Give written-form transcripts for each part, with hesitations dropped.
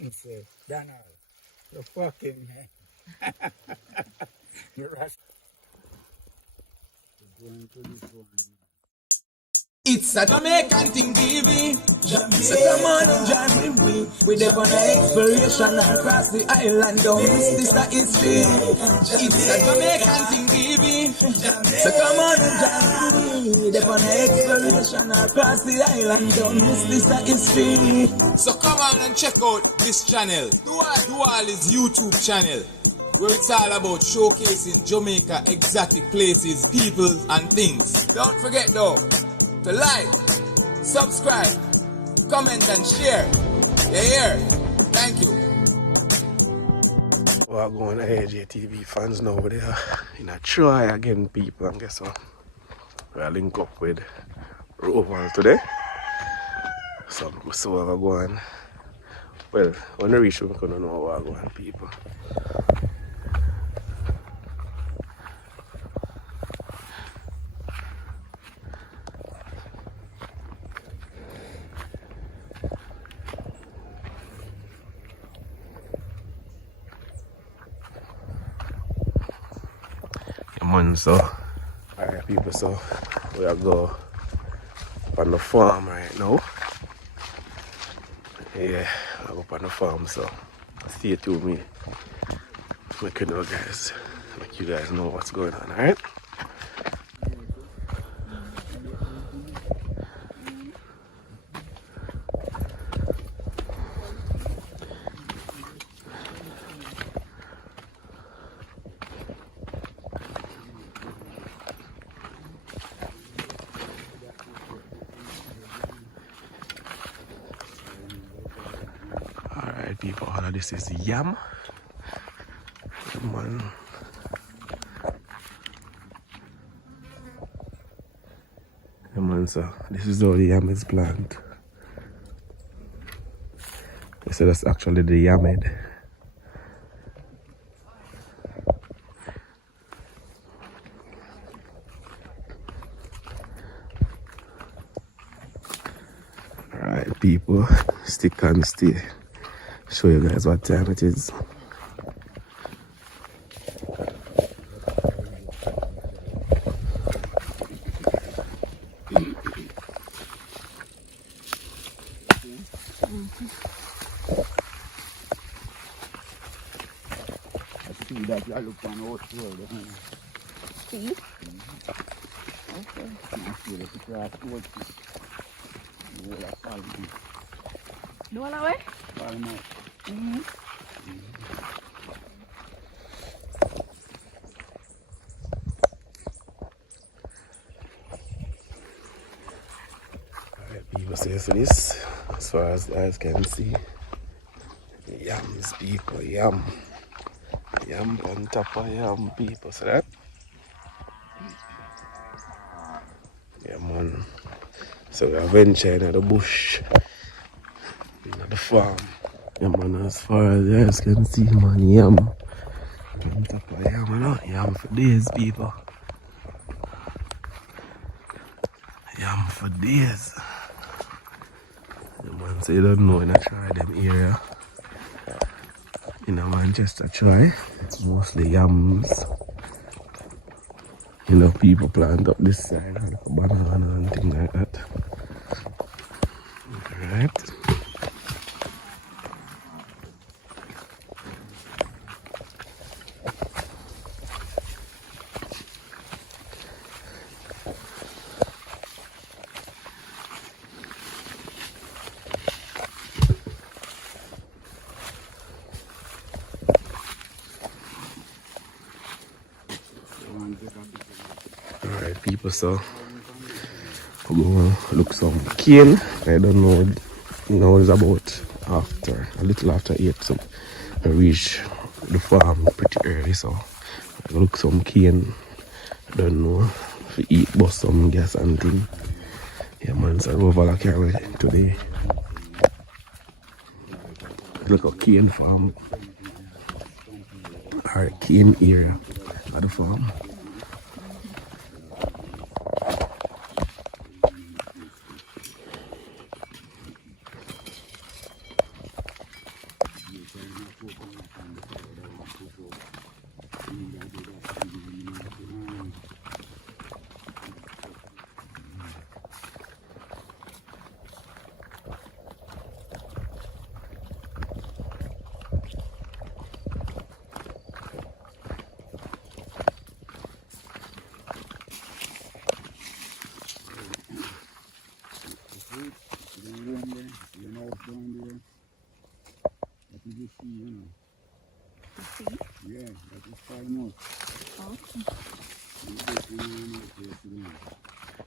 Fancy, Donald. You fucking man. You rush. Going to this one. It's a Jamaican thing, baby. So come on and join with me. We're there on an exploration across the island. Don't miss this, that is free. It's a Jamaican thing, baby. So come on and join with me. We're there on an exploration across the island. Don't miss this, that is free. So come on and check out this channel. Dual is YouTube channel, where it's all about showcasing Jamaica exotic places, people and things. Don't forget though, to like, subscribe, comment and share. You hear? Thank you. We're going to AJTV fans now over there. In a try again, people, and guess what? We'll link up with Roval today. So we're going. Well, when we reach, we're going to know what we're going, people. So, alright people, so we are go on the farm right now. Yeah, I'm up on the farm, so stay tuned with me. Make you guys know what's going on, alright? People, all of this is yam. Man. Man, so this is how the yam is planted. So that's actually the yam head. Alright people, stick and stay. Show you guys what time it is. I see that you look on the road. See? Okay. I see that you cross the road. Do all the way? Alright, people, say for this, as far as the eyes can see, yams, people, yam. Yam on top of yam, people, see that? Yeah, man. So we are venturing in the bush, in the farm. Yeah, man, as far as the eyes can see, man, yam. On top of yam, you know? Yam for days, people. Yam for days. Yeah, man, so you don't know in a try them area. In a Manchester try, mostly yams. You know, people plant up this side, like a banana and things like that. Alright. Alright people, so we're going to look some cane. I don't know it's about a little after 8, so I reach the farm pretty early, so I look some cane. I don't know if we eat but some gas and thing. Yeah man, so Roval carry today. Look a cane farm. Or cane area of the farm. see? The room there, the house down there. That is the sea, you know. The sea? Yeah, that is Falmouth. Okay. You get in and out there to them.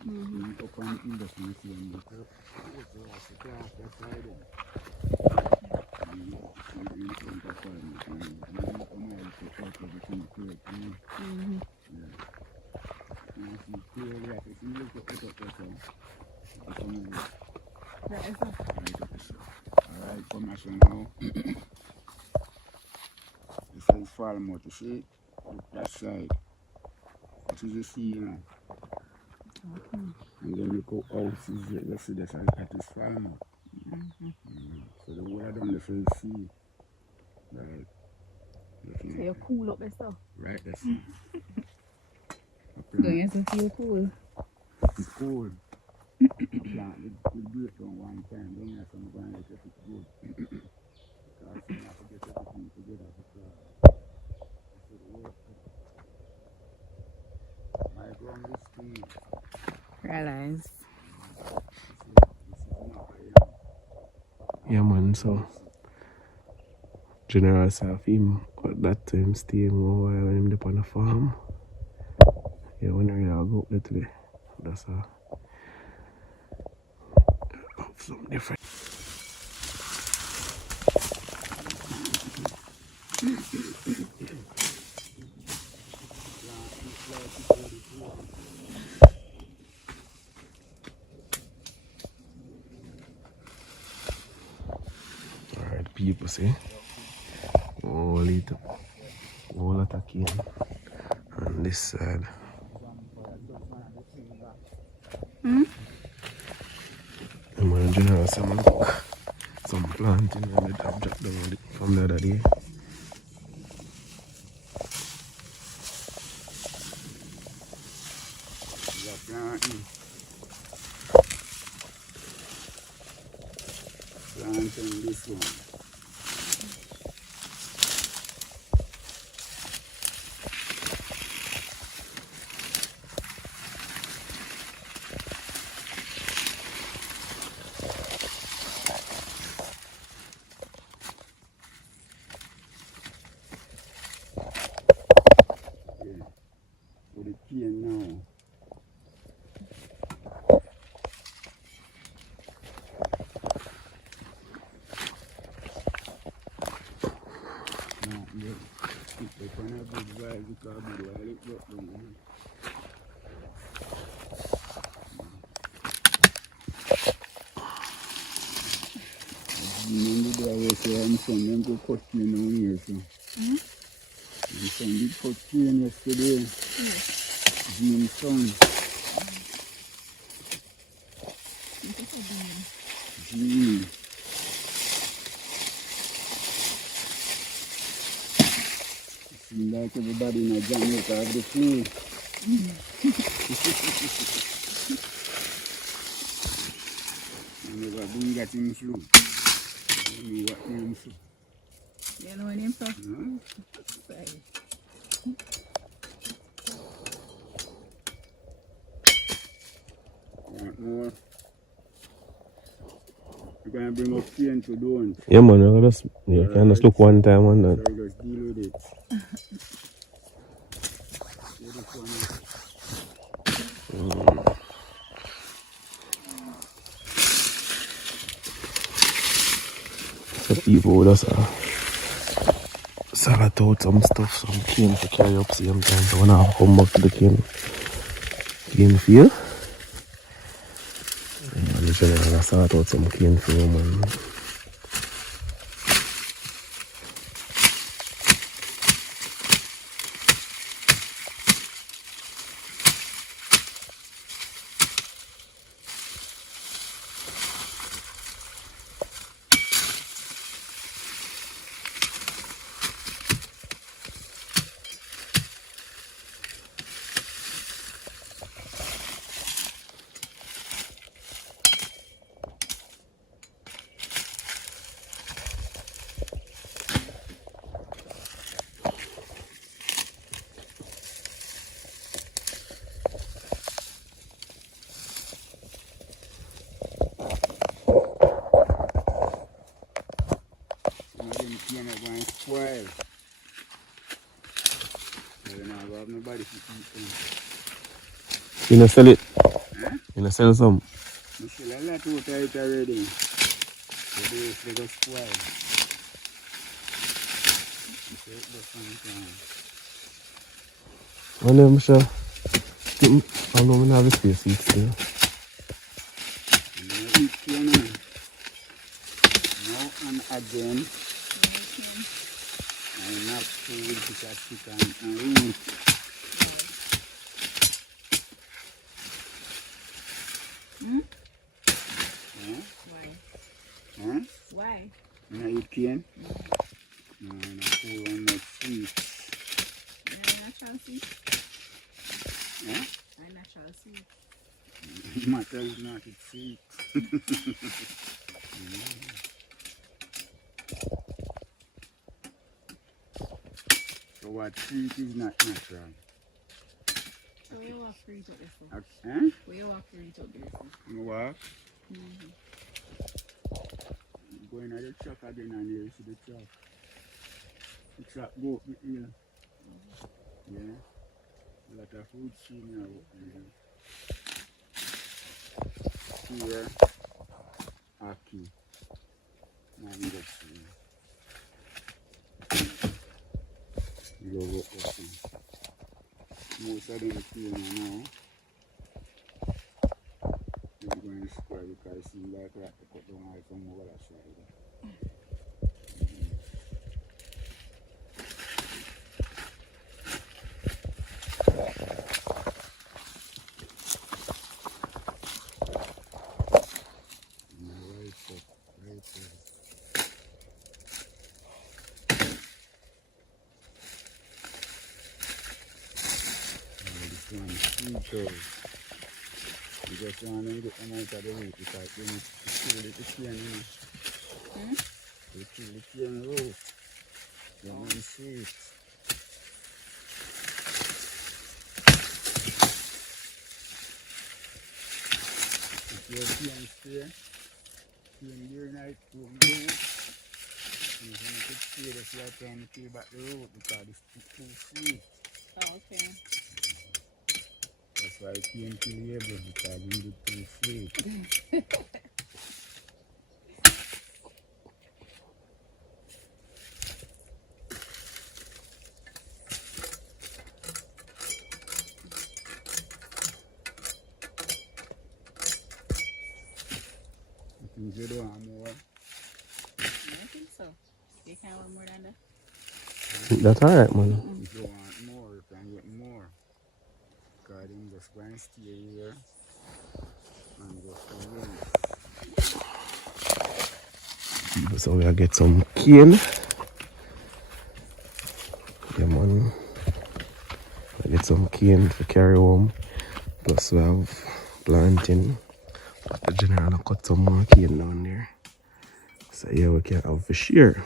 Mm-hmm. You up on the industry, you see them. You go across the class, that side there. You in front of Falmouth, you know. You don't come out to talk everything clear, you know. Mm-hmm. Yeah. You see clearly, I can see you look up there, so. You come over. That is a... Right up there, so. Alright, come here, so now. This is Falmouth, you see? Look that side. This is the sea, you know. Okay. And then look how houses there. You see this, that is Falmouth. Mm-hmm. So the whole of them, the first sea. Right. So you're cool up there, so? Right, that's it. Don't you feel cool? It's cold. I planted the grate on one time. Then I some going like if it's good. Because you have to get everything together because that's the work. My ground is steep. Realize. This is not iron. Yeah, man, so General self him at that time staying over when him up on the farm. Yeah, when we all go up there today. That's something different. Alright, people see. All lot of cane on this side. Hmm? I'm going to general some planting and it have dropped down from the other day. Planting this one. Yeah. For the cane now. Yeah. They can have good vibes because of the while it got down. Remember the way say I'm son them go cut cane down here, so. My son did cut cane yesterday. Jim's son. Jim. Seems like everybody in Jamaica have the flu. I never been getting flu. I don't know what name flu. You know what name for? Huh? Sorry. Want more? You're going to bring up cane to don't. Yeah, man, you can just look one time and then. So just deal with it. See this one here? So people would just sort out some stuff, some cane to carry up same time. So when I come back to the cane field, and literally I sort out some cane for them and I'm not going to spoil. So you know, I have nobody to eat them. You know sell it? Huh? You know sell some? I sell a lot out of it already. So they go spoil. So it goes sometimes. When them sure. How long we have the space to eat still? And then I eat here now. Now and again. And enough food to catch chicken and eat. Huh? Why? Huh? Why? When I eat cane? No, I'm not full on my sweet. Natural sweet. Huh? Natural sweet. Matter is not it's sweet. So what sweet is not natural? So you walk free to this one. Huh? Where you walk free to this one. You walk? Going at the truck again and you see the truck. The truck go up the hill. Yeah. A lot of food seen now up there. Here, Aki. Now we got some. Love up there. Most of them here now. We're going to square because it seems like we have to cut down from over that side. You just want to get them out of the root because they need to kill the cane. They kill the cane root. They want to see it. If your cane stay, cane during night, put the root. And if you could stay the flat time to kill back the root because it's too sweet. Oh, okay. That's why cane kill you because it's too sweet. You don't want more? I don't think so. You can't want more than that? That's alright, man. If you want more, you can get more. Because I'm just going to stay here and just wait. So we'll get some cane. Yeah, man. We'll get some cane to carry home. Plus we have planting. The general cut some more cane down there. So yeah, we can have fish here.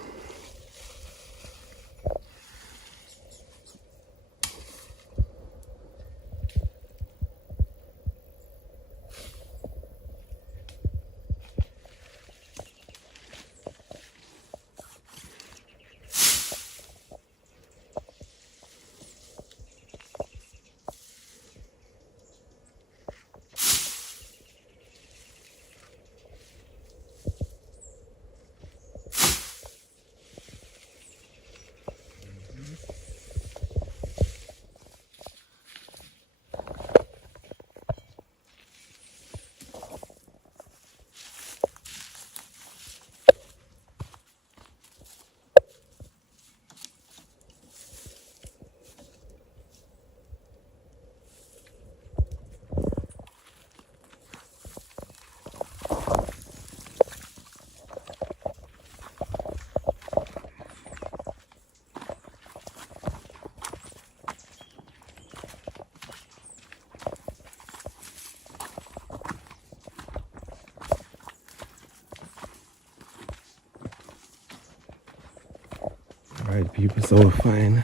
Alright people, so we find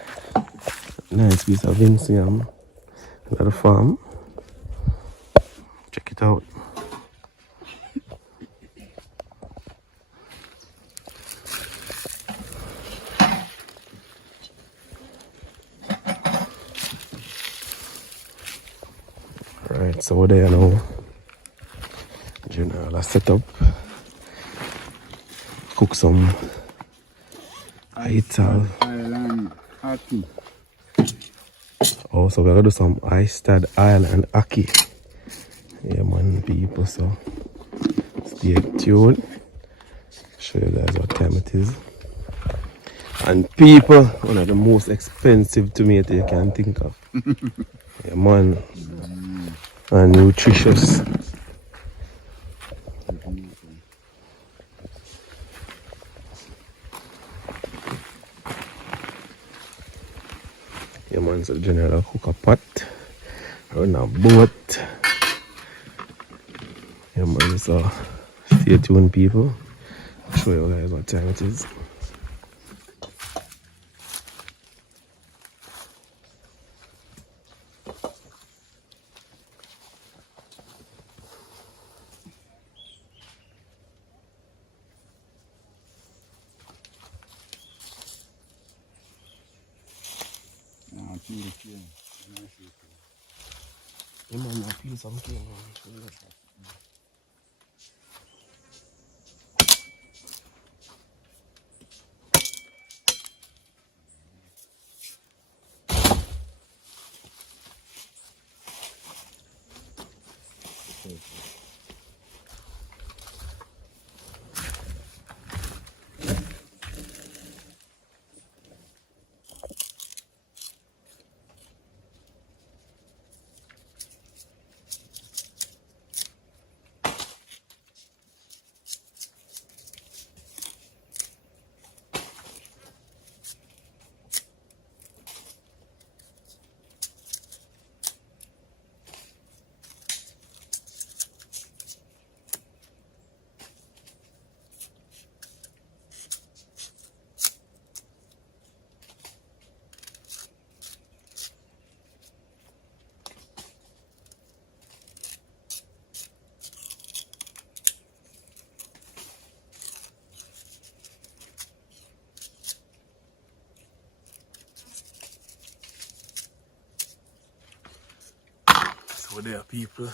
nice piece of Vincium at the farm. Check it out. So there now. General, I set up. Cook some ital. Island Aki. Oh, so we're gonna do some Istad Island Aki. Yeah, man, people. So stay tuned. Show you guys what time it is. And people, one of the most expensive tomato you can think of. Yeah, man. And nutritious. Yeah, man, so general cook a pot, run a boat. Yeah, man, so stay tuned, people. I'll show you guys what time it is. Yeah, man, I feel something. So there, people.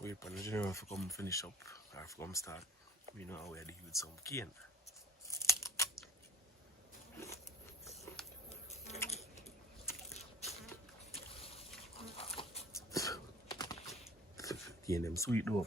Wait for the general to come finish up or to come start. We know how we are dealing with some cane. Cane them sweet though.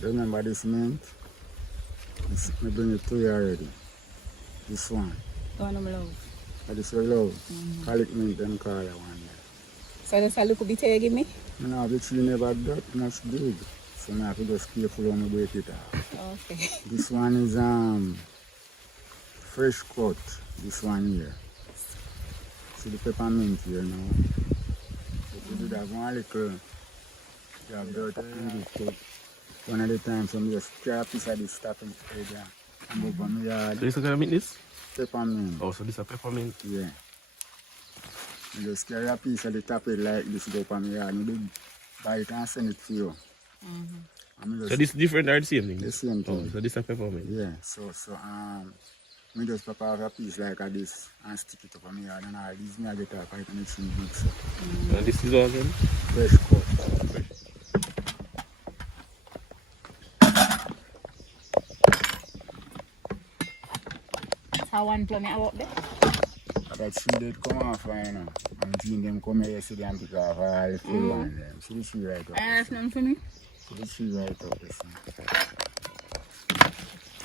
Remember this mint? I bring it to you already. This one. The one I'm love. This is love. Calic mint them call that one. So that's a little bit you give me? Now the tree never that much big. So I have to just careful when I break it off. Okay. This one is fresh cut. This one here. See the peppermint here now. If you do that one little, you have dirt in it. One at a time, so I just tear a piece of this stuff and spray down. I'm up on my yard. So you gonna make this? Peppermint. Oh, so this is a peppermint. Yeah. I just carry a piece of the top of it like this, go up on my yard. I buy it and send it to you. So this different or the same thing? The same thing. Oh, so this is a peppermint. Yeah. Me just prepare a piece like this and stick it up on my yard and all these me I get up, I can make some big stuff. And this is all again? Fresh cut. How one plum you out there? That tree did come off right now. I'm seeing them come here yesterday and pick off all the full one them. See the tree right up. That's none for me. See the tree right up this one.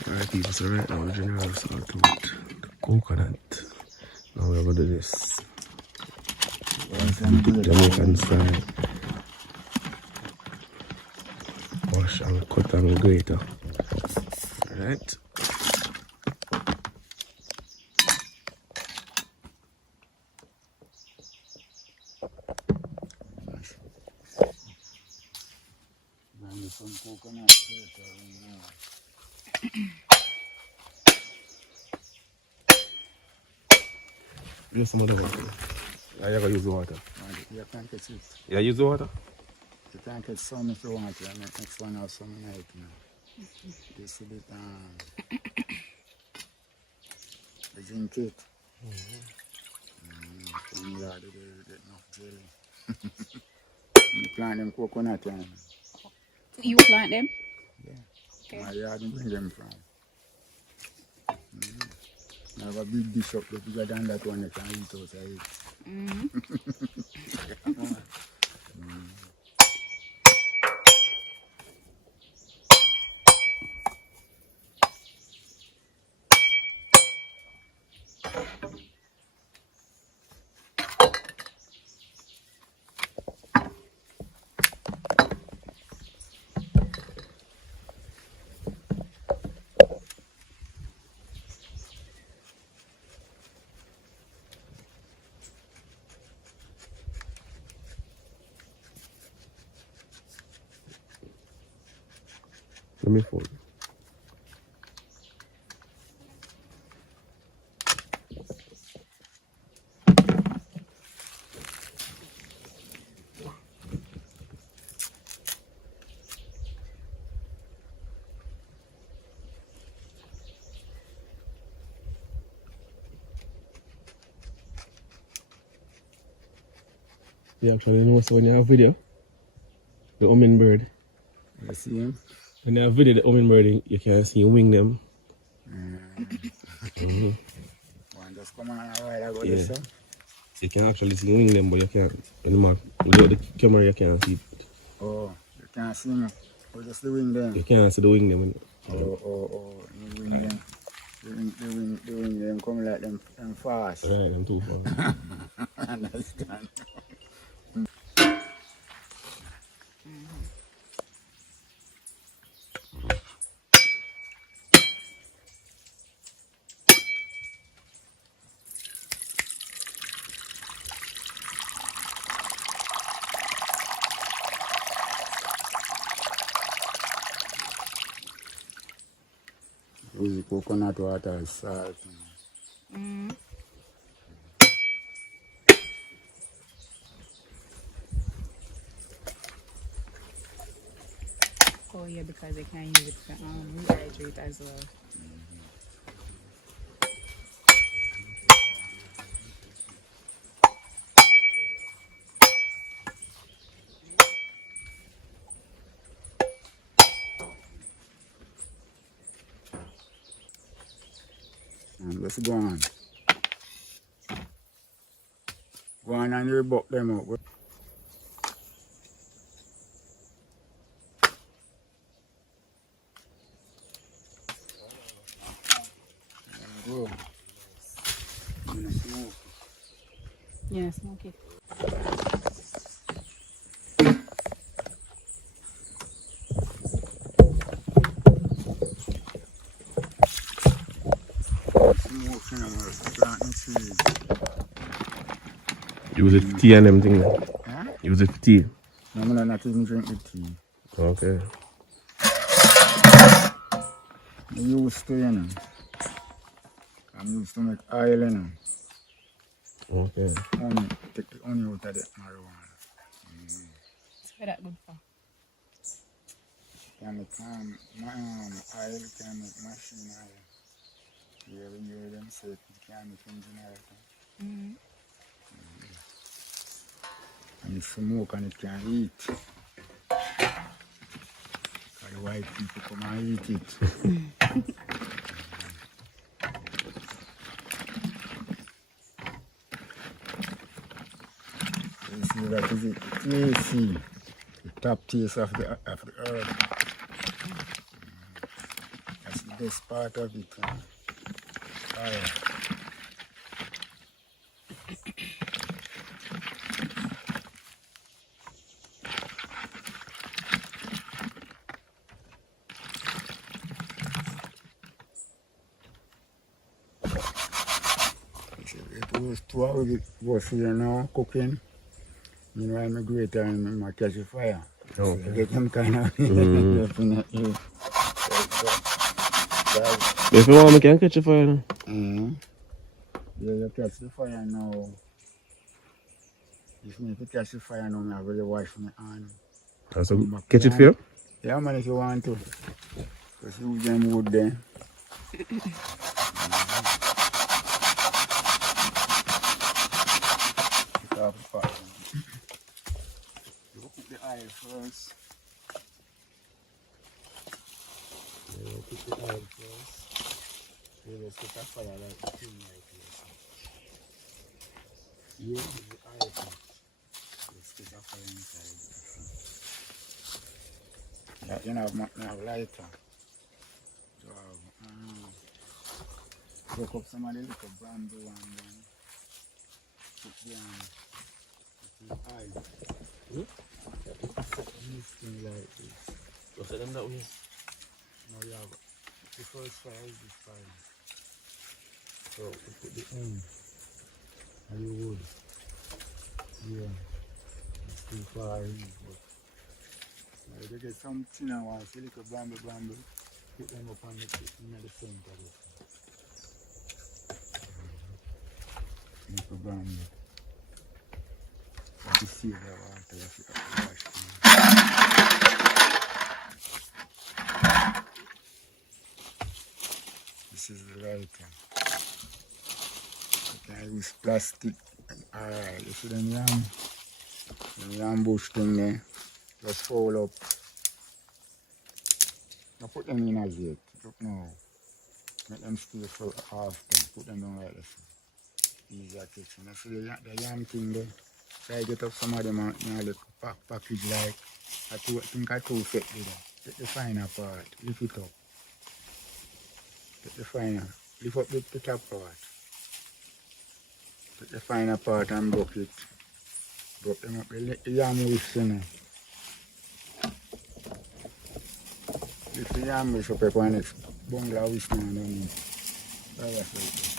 Alright people, so right now the general sort out the coconut. Now we're gonna do this. Jamaican style. Wash and cut and grate. Alright. Some coconut paper in there. Use some other water. Yeah, you're gonna use the water. You can't catch it. Yeah, use the water. You can't catch some if you want to. Next one have some night now. This is it. The drink it. From there, they get enough jelly. You plant them coconut. You plant them? Yeah. Okay. My yard and bring them from. I have a big dish up there, bigger than that one you can eat outside. Let me fold. You actually know, so when you have video, the hummingbird. You see him? When you have video, the hummingbird, you can see him wing them. One just come on a while ago, Yeah. this, So you can actually see him wing them, but you can't. Without the camera, you can't see it. Oh, you can't see me. Oh, just the wing them. You can't see the wing them. Oh, the wing them. The wing them come like them fast. Right, them too far. I understand. Use the coconut water and salt. Oh yeah, because they can use it for rehydrate as well. And just go on. Go on and you buck them up. Go. Smoke. Yeah, smoke it. Use it tea and them thing. Huh? Use it tea. No, I'm not even drink the tea. Okay. I used to, you know. I'm used to make oil, you know. Okay. Honey, take the honey out of the marijuana. What's that good for? Can make oil, can make machine oil. You ever hear them say it can make engine oil? And it's smoke and it can eat. Because the white people come and eat it. You see that is it, TAC, the top taste of the earth. That's the best part of it. Fire. It was 2 hours it was here now cooking. Meanwhile, my grater and my catch a fire. Oh. So I get them kind of If you want, we can catch a fire now. Yeah, you catch the fire now. If me to catch the fire now, I will wash my hand. So catch it for you? Yeah, man, if you want to. Because you use them wood there. Take off the pot. You put the oil first. You put the oil first. You just set a fire like the thing right here. You use the oil first. Just set a fire inside. Yeah, you know, I have lighter. So, cook up some of the little bamboo and then put the oil. This thing like this. Just set them that way. Now you have the first fire is this fire. So we put the end and the wood. Yeah. It's too far in, but now you get some thinner ones, a little bamboo, put them up on the center. Little bamboo. You see the water, you have to wash it. This is the lighter. You can use plastic. Alright, you see the yam bush thing there. Just fold up. Now put them in as yet. Look now. Make them stay for after. Put them down like this. Easier kitchen. You see the yam thing there. Try to get up some of them and look package like I think I two set with them. Take the finer part, lift it up. Take the finer, lift up the top part. Take the finer part and broke it. Broke them up, let the yam whisk in there. Lift the yam whisk up upon it, bungalow whisk now down here. Right like that.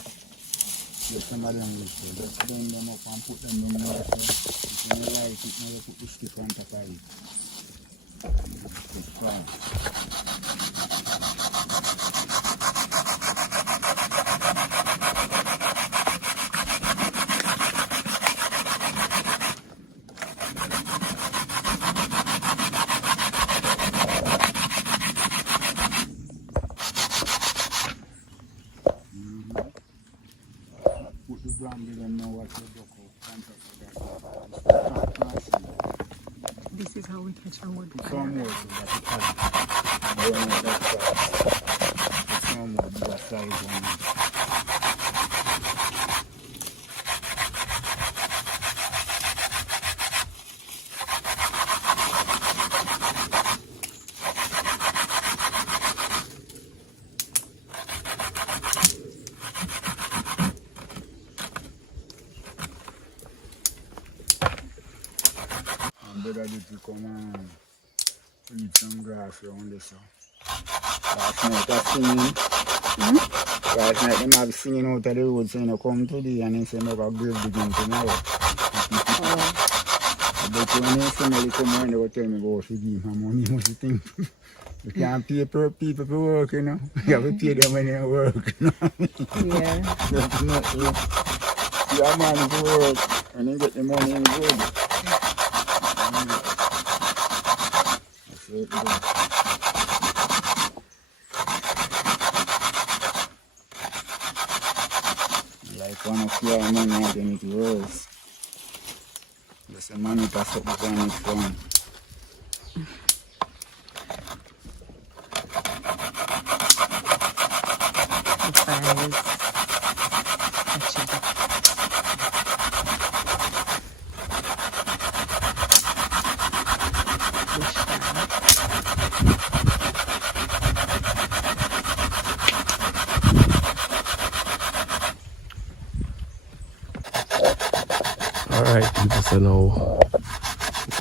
Get some of them whisk, just bend them up and put them down there. If you like it, now you put the stick on top of it. It's fine. Put the bramble and now what you duck out on top of that. This is how we catch our wood. Put some more to that size. Put some more to that size on it. Better did you come and eat some grass around this. Last night I singing. Last night them have singing out of the road saying, come today and then say, no, go grave begin tomorrow. But So when they somebody come around, they will tell me, go, she give her money, you must think. You can't pay people for work, you know. You have to pay them when they work, you know. Yeah. Definitely. Your man to work, and then get the money in good. That's what it is. Like one of your money and then it worse. Just the money pass up the it from. The fire is touching. Bush fire. Alright, people, so now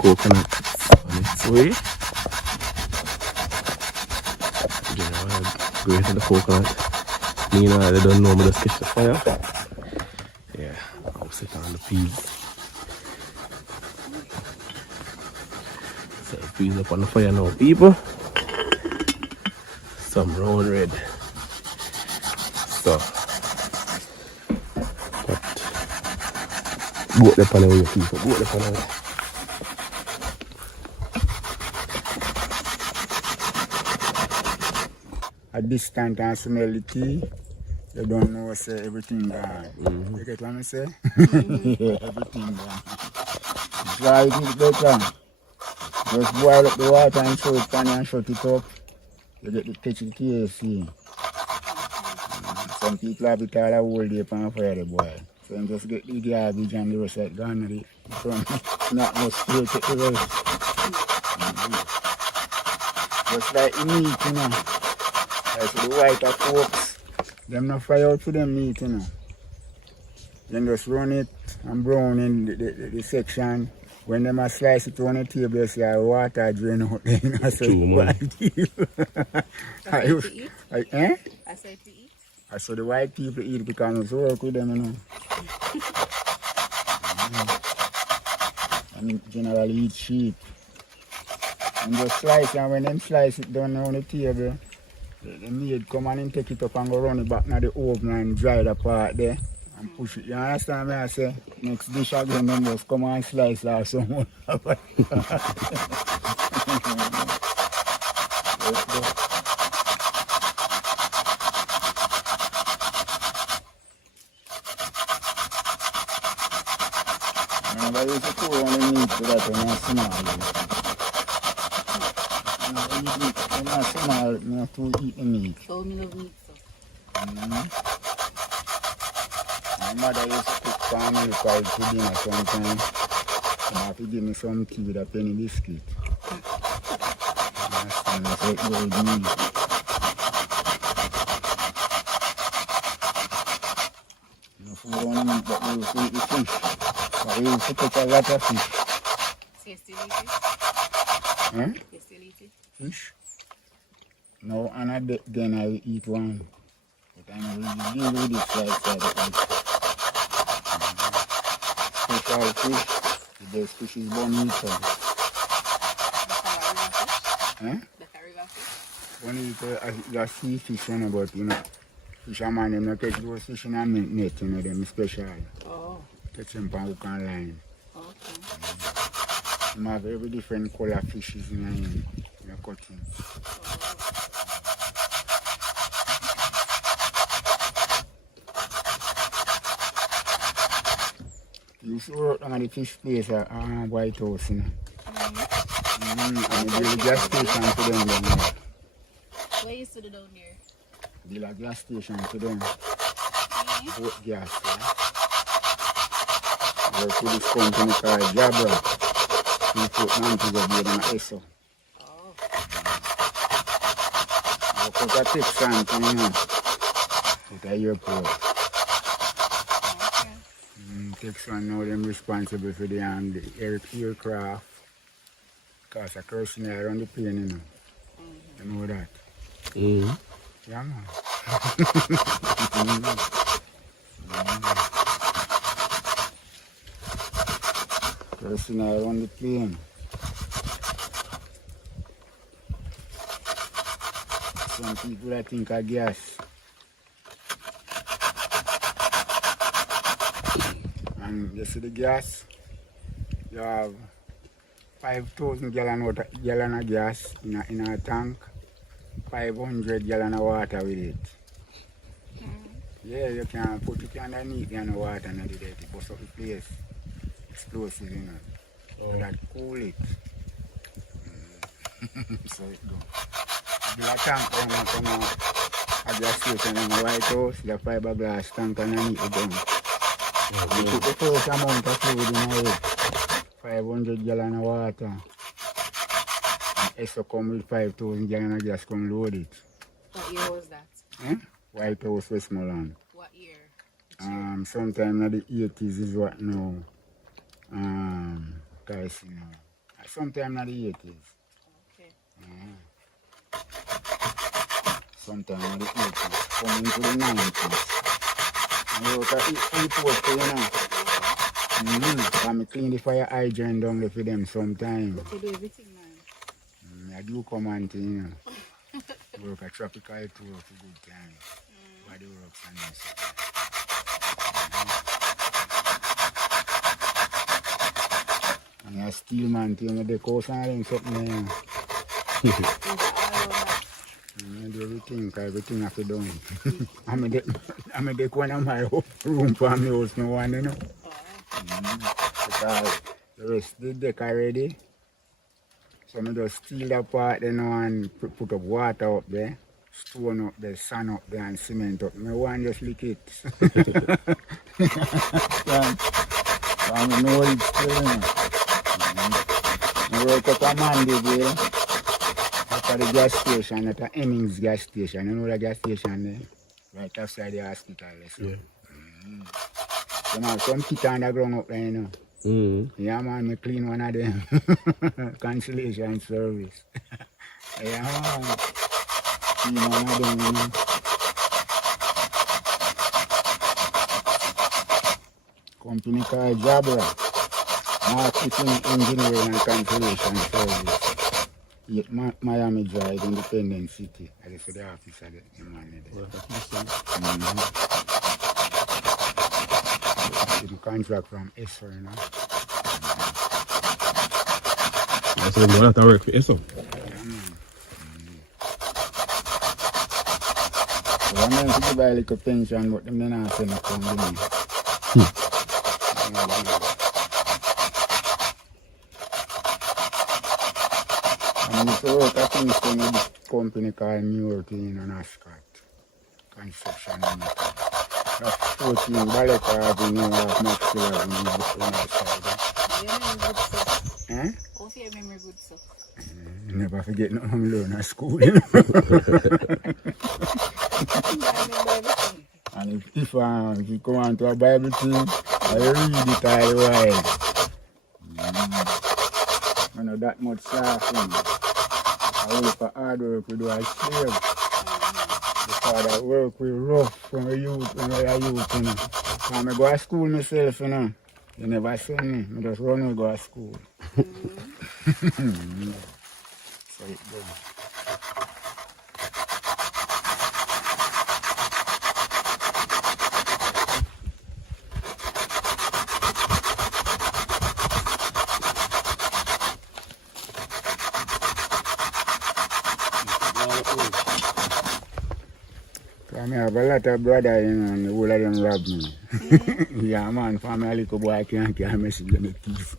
coconut on its way. You know, I grated the coconut. Me and I, they don't know me, just catch the fire. Yeah, I'll sit on the peas. Set the peas up on the fire now, people. Some round red. So, goat the pan away, people. Goat the pan away. At this time, I smell the tea. You don't know, say everything gone. You get what I say? Yeah, everything gone. Dry it is better. Just boil up the water and throw it pan and shut it up. You get the catch the TAC. Some people have it all a whole day pan fire the boil. So you just get the garbage and the rest of it gone already. Not much spray to the rest. Just like the meat, you know. Like the white of folks, them not fry out for them meat, you know. Then just run it and brown in the section. When them a slice it on the table, you see water drain out there, you know. So too much. I said to eat. I saw the white people eat because it's work with them, you know. And generally eat sheep. And just slice, and when them slice it down on the table, the maid come and take it up and go run it back in the oven and dry the part there and push it. You understand me? I say, next dish again, then just come and slice that someone. And I used to pour on the meat so that when I smell when I smell, I have to eat the meat. So me love meat, so. My mother used to cook for me for dinner sometimes. She have to give me some tea with a penny biscuit. And I said, go with me. No food on the meat, but we used to eat the fish. But we used to cook a lot of fish. So you still eat it? Huh? You still eat it? Fish? No, and then I will eat one. But I'm really deal with it like that. Special fish. The best fish is bonito. Huh? The river fish? Bonito, a sea fish, you know, but you know, fisherman, them not catch those fish in a net, you know, them special. Oh. Catch them on hook and line. Okay. Them have every different color fishes in your cutting. You used to work on the fish place at White House, you know. And they build a gas station to them down there. Where you stood down there? Build a gas station to them. Boat gas, yeah. Work with this company called Jabra. We put Montego Bay in ESO. Oh. Work with a Texan coming on. At the airport. Texan now them responsible for the aircraft. Because a person around the plane, you know. You know that? Yeah, man. First thing I run the plane. Some people I think are gas. And you see the gas, you have 5,000 gallon of gas in a tank, 500 gallon of water with it. Yeah, you can put it underneath and water and it bust up the place. Explosive, you know. So that cool it. So it go. The tank from a gas station in the White House, the fiberglass tank underneath it down. You put the first amount of fluid in it, 500 gallon of water. And ESO come with 5,000 gallon of gas, come load it. What year was that? White House, Westmoreland. What year? Sometime in the 80s is what now. Guys, you know. Sometime in the 80s. Okay. Sometime in the 80s. Coming to the 90s. I work at airport, you know. I clean the fire hydrant down there for them sometime. But you do everything, man. I do come and you know. Work a tropical tour for good time. Body works and this. And a steel man thing, the coast and something there. I do everything, because everything have to done. I'm the one of my room for my house, no one, you know. Because the rest of the deck already. So I just steal that part then and put up water up there, stone up there, sand up there and cement up. I want just lick it. I know it's still, you know. I work up a Monday there after the gas station, at the Hemmings gas station. You know the gas station there? Right outside the hospital. So. Yeah. You know, some kit underground up there, you know. Yeah, man, I clean one of them. Cancellation service. Yeah, man. Clean one of them, you know. Company called Jabra. Marketing, engineering, and cancellation service. Yet Miami Drive, Independent City. I just the office of the man there. The contract from ESO, you know. So you want to work for ESO? So I'm going to buy a little pension, but them don't send it from me. I'm going to work at Kingston with this company called New York in Ascot. Construction and that's 14 Ballet Avenue, Maxwell Avenue, on that side. Also, your memory good stuff. You never forget nothing I learn at school, you know. And if you come on to a Bible thing, I read it all the while. I know that much laughing. I work for hard work, we do a slave. Because I work with rough when we youth, you know. When I go to school myself, you know. You never see me. I just run and go to school. So it goes. I have a lot of brothers, you know, and the whole of them rob me. Yeah, man, for me, a little boy can't carry me in the teeth.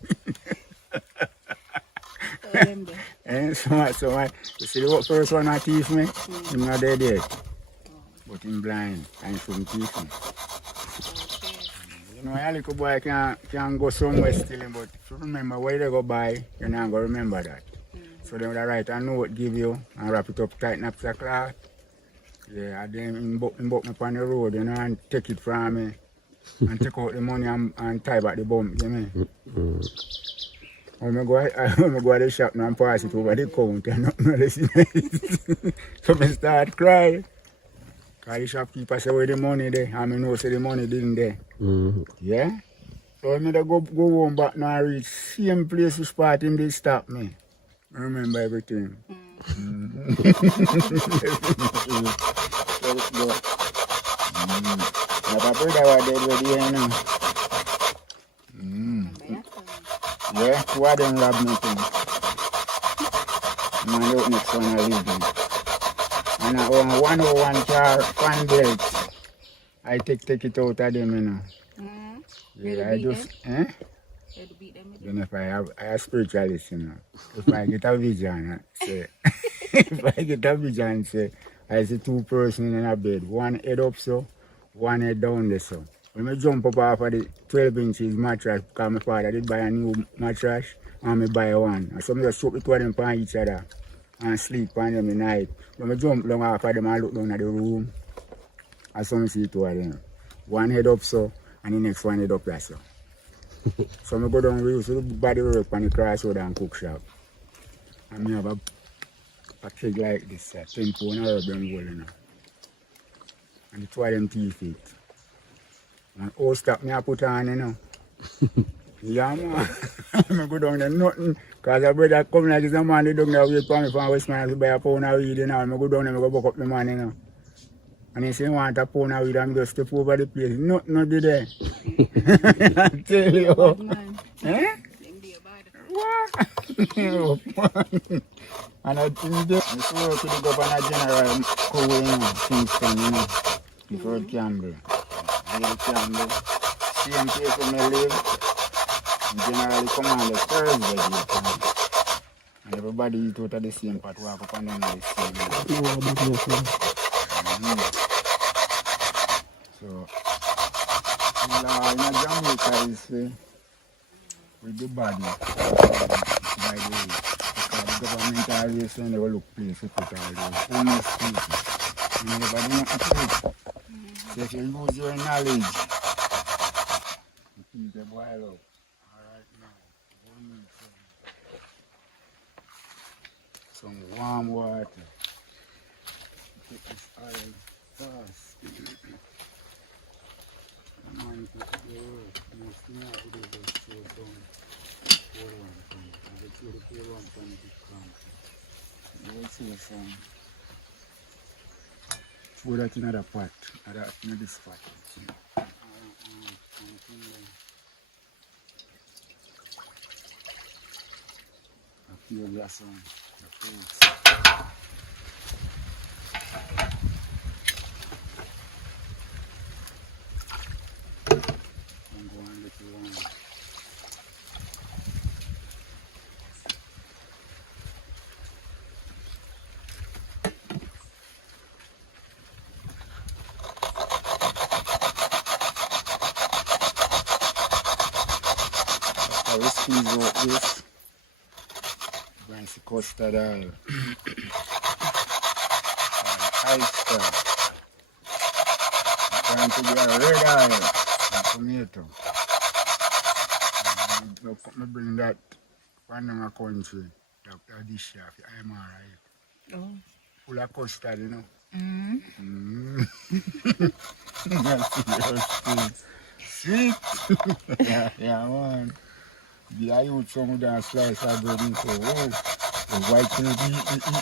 So you see the first one that thief me, he's not dead yet. But he's blind and he shouldn't thief me. You know, a little boy can go somewhere stealing, but if you remember where they go by, you're not going to remember that. So they would write a note, give you, and wrap it up, tighten up the cloth. Yeah, and then he book me on the road, you know, and take it from me. And take out the money and tie back the bump, you know. When I go to the shop and pass it over the counter, and nothing else. So I start crying. Because the shopkeeper said, where the money there? And I know say the money didn't there. Yeah? So when I go home back now, I reach same place which part him they stop me. I remember everything. So let's go. My papa was dead already, you know. Yeah, two of them robbed me too. Man, the next one I live in. And I own 101 car fan belt. I take it out of them, you know. Yeah, I just, then if I have spiritualist, you know. If I get a vision, say, if I get a vision, say, I see two persons in a bed, one head up so, one head down there so. When I jump up off of the 12 inches mattress, because my father did buy a new mattress, and I buy one. And so I just soak the two of them on each other and sleep on them at night. When I jump down off of them and look down at the room, and so I see two of them. One head up so, and the next one head up there so. So I go down we used to do body work on the crossroad and cook shop. And I have a keg like this, 10 pound herb them gold, you know. And the two of them teeth it. And all stop me I put on, you know. Yeah, man. I go down there nothing. Because a brother come like this, a man, they don't get wait for me from Westman to buy a pound of weed, you know. I go down there, I go buck up the man, you know. And he say, want a pound of weed, I'm just step over the place. Nothing did there. I tell you. Eh? What? And I think that I work with the Governor General Kowe, you know, Kingston, you know, before Campbell. Campbell. Same place where I live. Generally command the Thursday. And everybody eat out of the same pot, walk up and down the same. So, in Jamaica is with the body, by the way. Because the government always saying they will look place to put all those homeless people. And everybody want to put it. So if you use your knowledge, you keep the boil up. Alright now, we need some warm water. Take this oil first. Come on, you can do the work. You still have to do this show down. Pour one thing. And the two to pour one thing to come. You will see some. Pour that in another pot. In this pot. I feel that's on the fruits. I'm going little one. After we squeeze out this, the custard oil, oyster, going to be a red oil and tomato. I bring that from a country, that dish here, I'm alright. Oh. Full of custard, you know. Sweet. Yeah, man. I use some of that slice of bread and so, oh, the white thing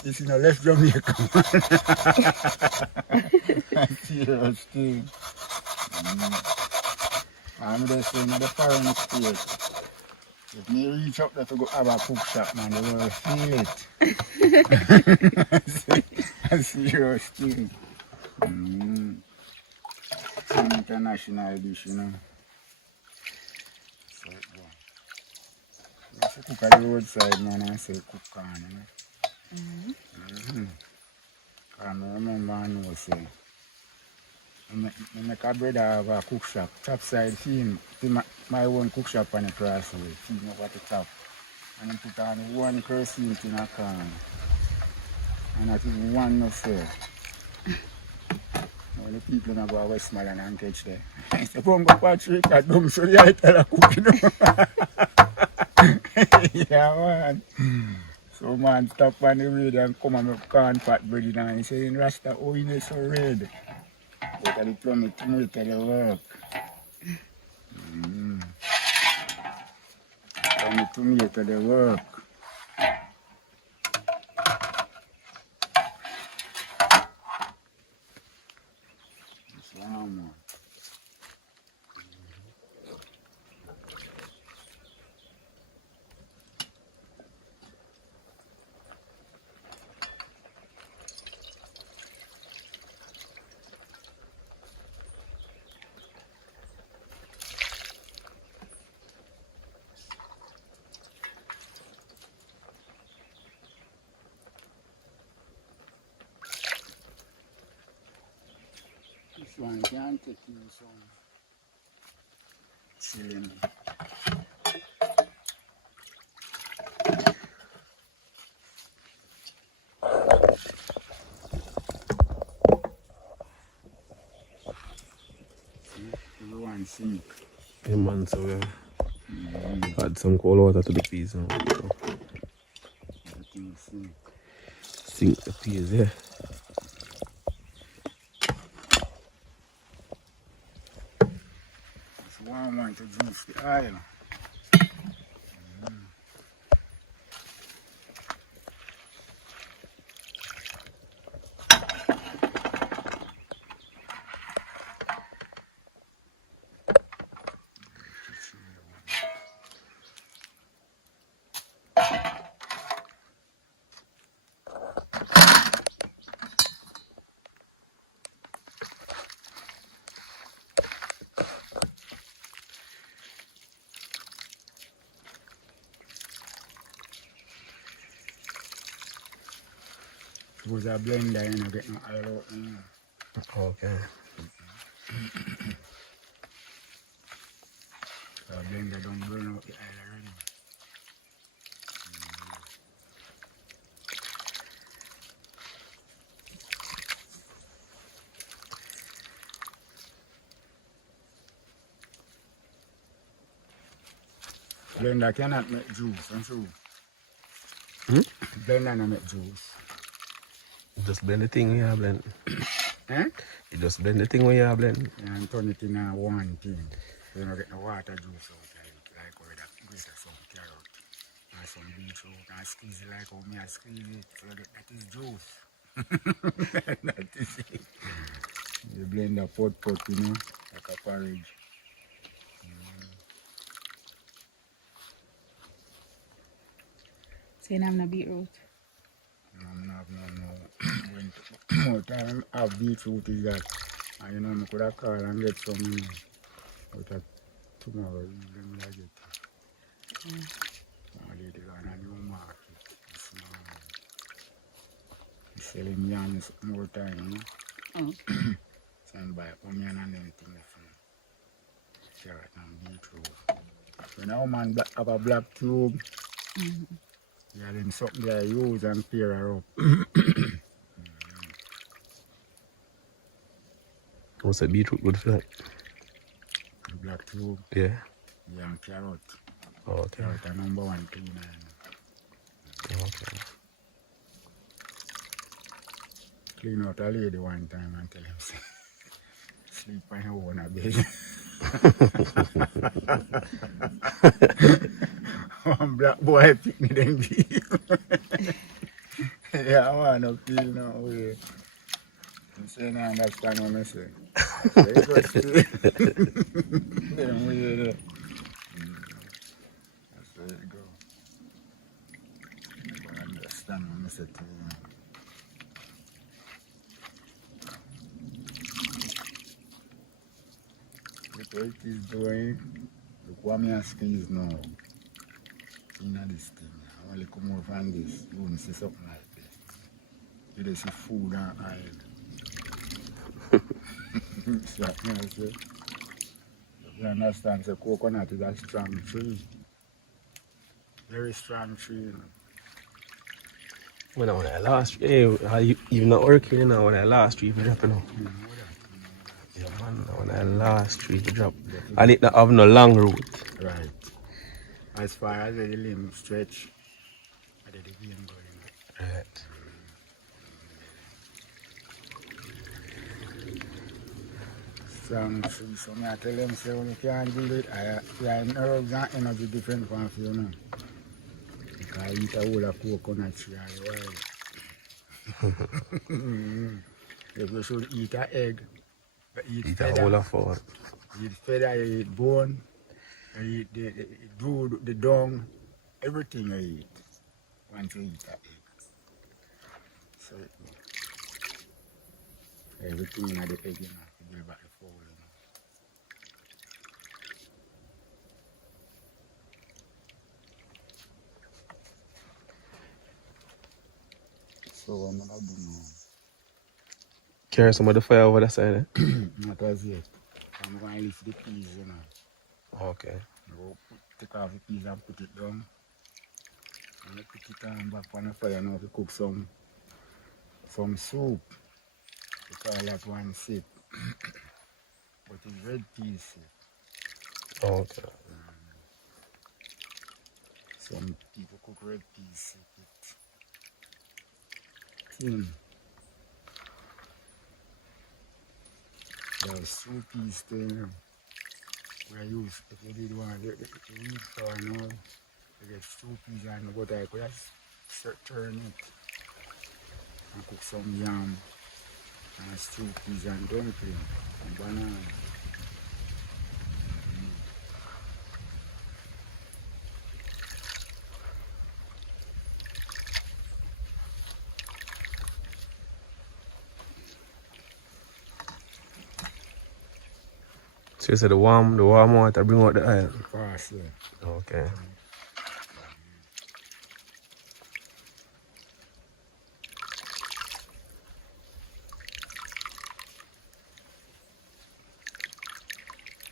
is in a less Jamaica. Serious thing. I'm just saying the foreign state. If me reach up there to go have a cook shop, man, they will feel it. A serious thing. It's an international dish, you know. So, I cook at the roadside, man, I say cook corn, you know. I remember I know, say, I make a brother have a cook shop, top side theme, my own cook shop on the crossway, theme over the top. And I put on one kerosene in a can. And I think one no fair. All the people now go to Westmoreland and catch there. I say, come go Patrick, I don't so yeah, I tell a cook, you know. Yeah, man. So, man, stop on the road and come and make corn pot bread and he say, Rasta, oh, you know, so red. But I plumb it to make it work. From the tomato, they work. It's warm one. This one can take you some chilling. Everyone sink. Yeah, man, so we add some cold water to the peas now. So Everything sink. sink the peas, yeah. It's warm one to juice the oil. Suppose a blender, you know, get no oil out. Okay. So a blender don't burn out the oil already. Blender cannot make juice, I'm sure. Blender no make juice. Just blend the thing we are blend. Eh? You just blend the thing we are blend. And turn it in one thing. So you don't get no water juice out of it, like where that grate some carrot and some beetroot and squeeze it like how me I squeeze it. So you get that is juice. That is it. You blend the pot, you know, like a porridge. So you have no beetroot. I'm not when more time I have beetroot is that. And you know, I could have called and get some, you know, out of tomorrow evening I get. Now later on a new market this morning. He's selling yams more time, you know. Oh. So I buy onion and everything from carrot and beetroot. When a woman have a black tube, yeah, then something they use and pair her up. What's a beetroot good for that? Black tube, Yeah. yeah, and carrot. Okay. Carrot are number one cleaner. Okay. Clean out a lady one time and tell him, sleep on your own a bed. One black boy pick me them beef. Yeah, I want to feel no way. You say, no, understand what I say. They just feel them way there. That's where it go. You understand what I say to you. Look what it is doing. Look what me a squeeze now. In this thing. I only come over from this. You won't see something like this. You just see food and oil. So, you understand, so coconut is a strong tree. Very strong tree, you know. When I last, hey, you not working now when I last tree for drop, you know. Yeah, man, when I last tree for drop. And it not have no long route. Right. As far as the limb stretch, I did the game going. Right. strong. So I tell them, say, when you can't do it, your nerves and energy different from you, you know. Because I eat a whole of coconut tree all while. If you should eat an egg, you eat Eat a whole feather, of food. you eat feather, you eat bone, you eat the brood, the dung, everything you eat once you eat an egg. So everything in the egg, you know, to build back the fowl, you know. So what I'm gonna do now? Carry some of the fire over the side. Eh? Not as yet. I'm going to lift the peas, you know. Okay. Go take off the peas and put it down. And I put it on back on the fire now to cook some soup. We call that one sip. But it's red peas soup. Okay. Some people cook red peas soup with tin. There's 2 peas still. We use, if you did want to eat for now, you get 2 peas and but I could just turn it and cook some yam and stew peas and dumpling and banana. So you said the warm water bring out the oil. Fast, yeah. Okay.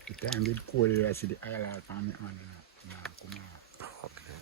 The time it cold, I see the oil out from me on now come out. Okay.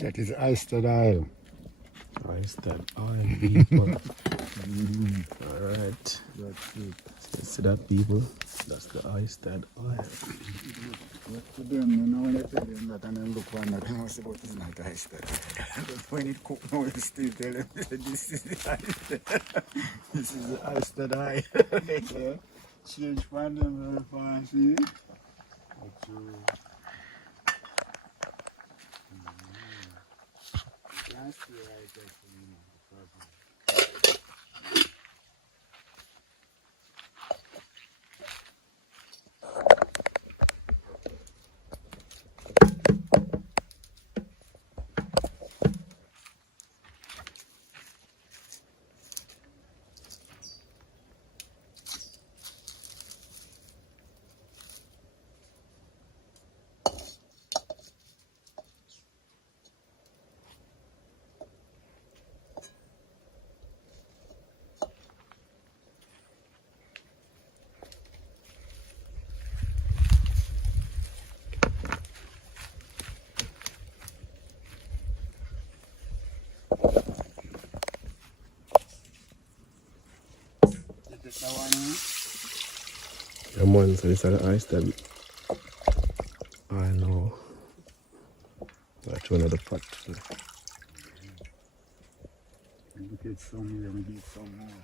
That is oyster oil. Oyster oil, people. Alright. That's it. See that, people? That's the oyster oil. But to them, you know, when you tell them that and then look for that, they must say, but it's not oyster. But when it cook now, you still tell them, this is the oyster. This is the oyster oil. Yeah. Change from them very fast, see? But you can't see right there for me, because You take that one, huh? Yeah, man, so this is the ice that I know. That's one of the pot. You get some here, we get some more.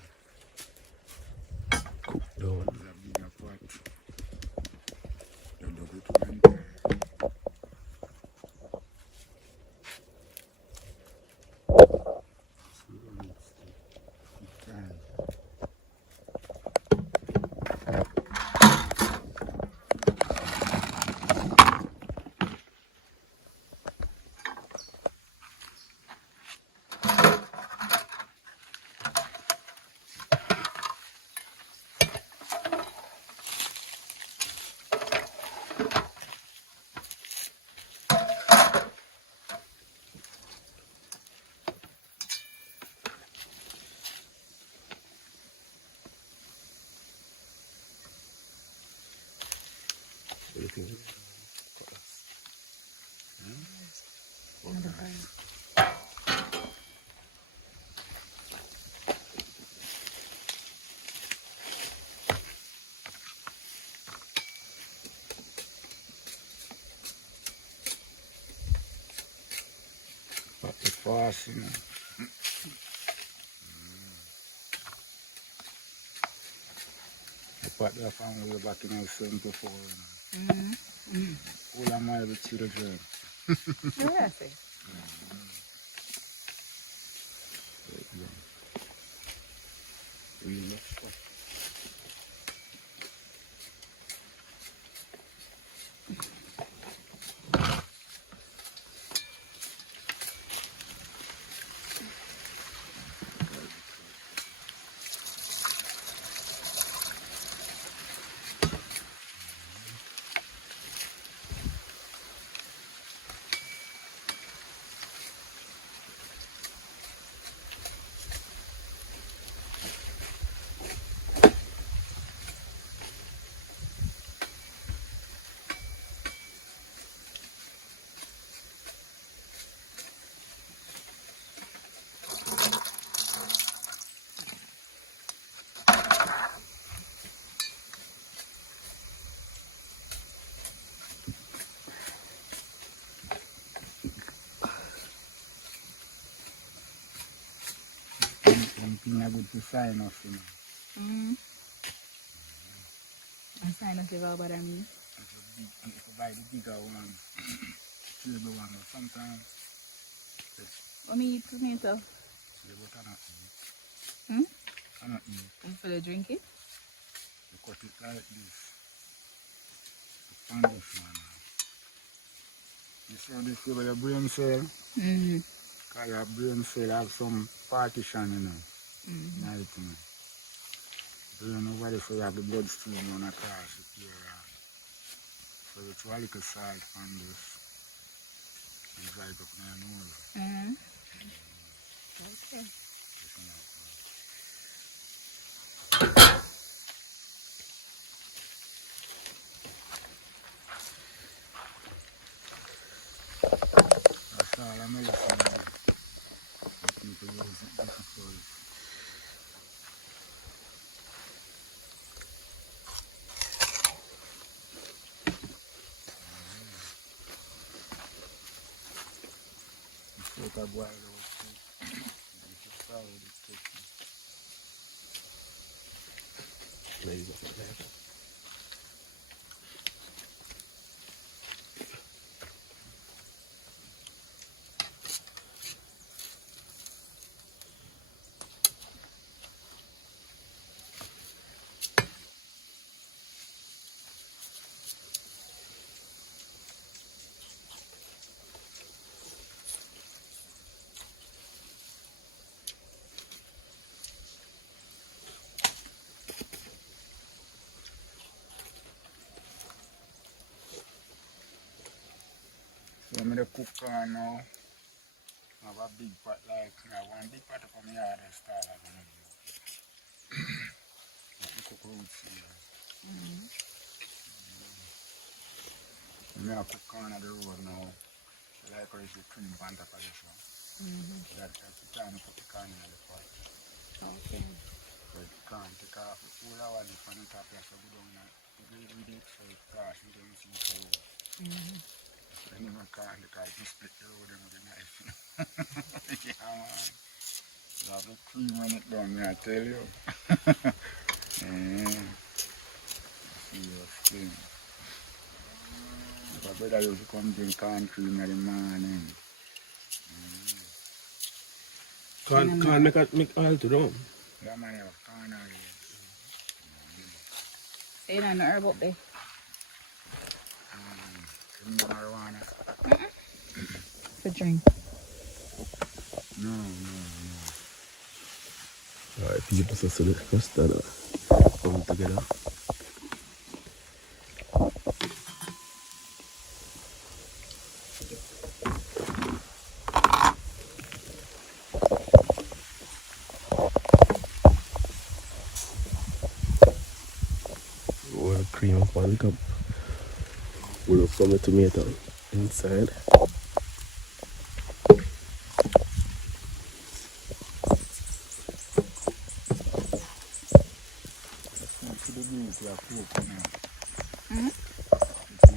Cook down. It's a bigger pot. You double it one time. Slowly, take time. But the fast, you know. The pot that family way back in 74, you know. All of my children. Yeah, I see. We left pot. One thing I good to sign off, you know. I sign up with all bother me. If you buy the bigger one, silver one, or sometimes What me eat tomato? silver cannot eat. Hmm? Cannot eat. You feel to drink it? You cut it like this. On this one. You see how this over your brain cell? Because your brain cell have some partition, you know. Night, you know. Brain over there, so you have the bloodstream on across it here. So it's a little salt on this. It's right up in your nose. Okay. That's all I'm medicine. People use it difficult. You take a boil out too. You just follow the cooking. So I'm going to cook corn now. I have a big pot like, I one big pot from the yard I start like one of you. Let me cook roots here. I'm going to cook corn at the road now. So like how it's the cream on top of this one. That's the time to put the corn in the pot. Okay. So the corn take off the full hour and from the top that's how we don't know. We do it so it gosh, we don't see it over. So then you don't corn because you split the road with the knife. Yeah, man. You have the cream when it done, I tell you. Yeah. See your skin. My brother used to come drink corn cream in the morning. Can't make oil to them. Yeah, man, you have corn oil. So you know no herb up there? Marijuana. For drink. No. Alright, people, so the custard come together. Well, cream up on top. We'll have some tomato inside. To the beauty of coconut. Mm-hmm.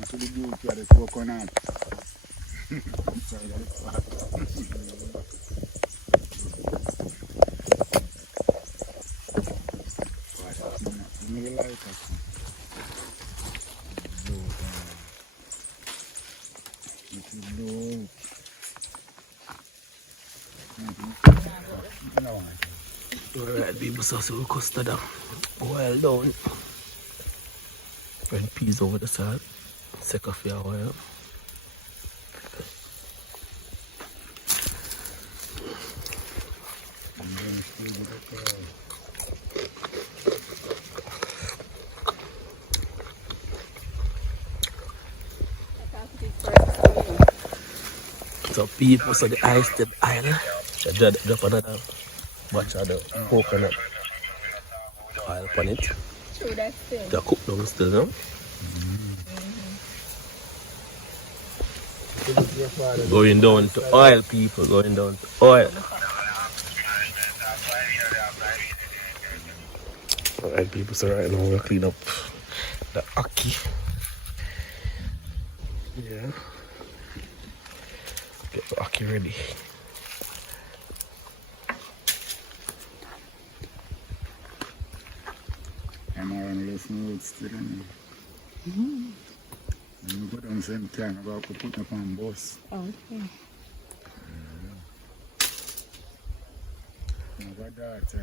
To the beauty of the coconut. Inside of the pot. You really like it. Alright, people, so we custard up. Well done. Red peas over the side. Sick of your oil. So people, so the ice the oil. Drop another batch of the coconut oil on it. True, that's it. They cook down still now. Going down to oil, people, going down to oil. Alright, people, so right now we'll clean up the ackee. Yeah. Get the ackee ready. I'm on the smooth still. You put on same time about to put up on bus. Okay. I got that,